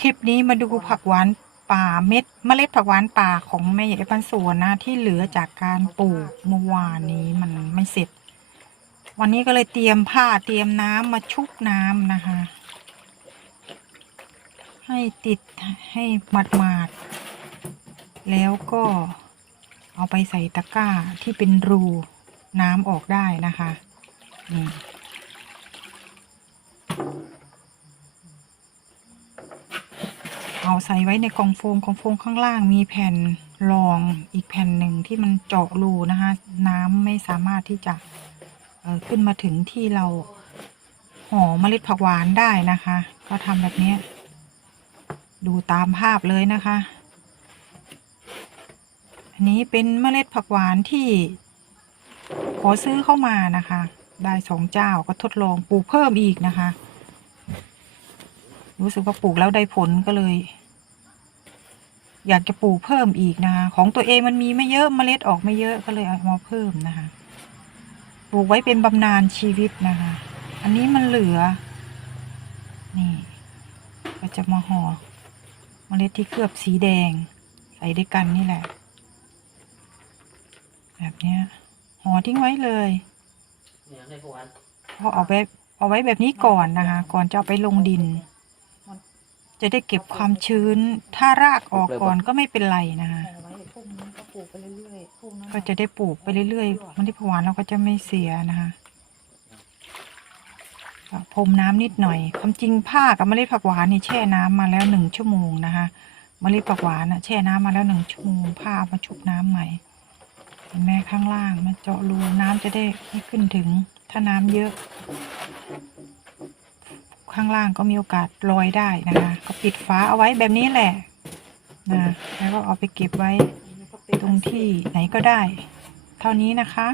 คลิปนี้มาดูผักหวานป่าเม็ดเมล็ดผักหวานป่าของแม่ใหญ่ปันสวนนะที่เหลือจากการปลูกเมื่อวานนี้มันไม่เสร็จ วันนี้ก็เลยเตรียมผ้าเตรียมน้ำมาชุบน้ำนะคะ ให้ติดให้มัดมาดๆแล้วก็เอาไปใส่ตะกร้าที่เป็นรูน้ำออกได้นะคะนี่ เอาใส่ไว้ในกล่องโฟมกล่องโฟมข้างล่างมีแผ่นรองอีกแผ่นหนึ่งที่มันเจาะรูนะคะน้ำไม่สามารถที่จะขึ้นมาถึงที่เราห่อเมล็ดผักหวานได้นะคะ ก็ทำแบบนี้ ดูตามภาพเลยนะคะ อันนี้เป็นเมล็ดผักหวานที่ขอซื้อเข้ามานะคะ ได้สองเจ้าก็ทดลองปลูกเพิ่มอีกนะคะ รู้สึกว่าปลูกแล้วได้ผลก็เลย อยากจะปลูกเพิ่มอีกนะคะ ของตัวเองมันมีไม่เยอะเมล็ดออกไม่เยอะก็เลยเอามาเพิ่มนะคะ ปลูกไว้เป็นบำนาญชีวิตนะคะ อันนี้มันเหลือ นี่ ก็จะมาห่อเมล็ดที่เคลือบสีแดง ใส่ด้วยกันนี่แหละ แบบเนี้ยห่อทิ้งไว้เลยเนี่ยในพวกวันพอเอาไว้เอาไว้แบบนี้ก่อนนะคะ ก่อนจะเอาไปลงดิน จะได้เก็บความชื้น ถ้ารากออกก่อนก็ไม่เป็นไรนะคะก็จะได้ปลูกไปเรื่อยๆ มันที่ผวานเราก็จะไม่เสียนะคะพรมน้ำนิดหน่อย ความจริงผ้ากับเมล็ดผักหวานนี่แช่น้ำมาแล้วหนึ่งชั่วโมงนะคะเมล็ดผักหวานน่ะแช่น้ำมาแล้วหนึ่งชั่วโมงผ้ามาชุบน้ำใหม่เห็นไหมข้างล่างมาเจาะรูน้ำจะได้ไม่ขึ้นถึง ถ้าน้ำเยอะ ข้างล่างก็มีโอกาสลอยได้นะคะ ก็ปิดฝาเอาไว้แบบนี้แหละนะแล้วก็เอาไปเก็บไว้ก็เป็นตรงที่ไหนก็ได้ เท่านี้นะคะ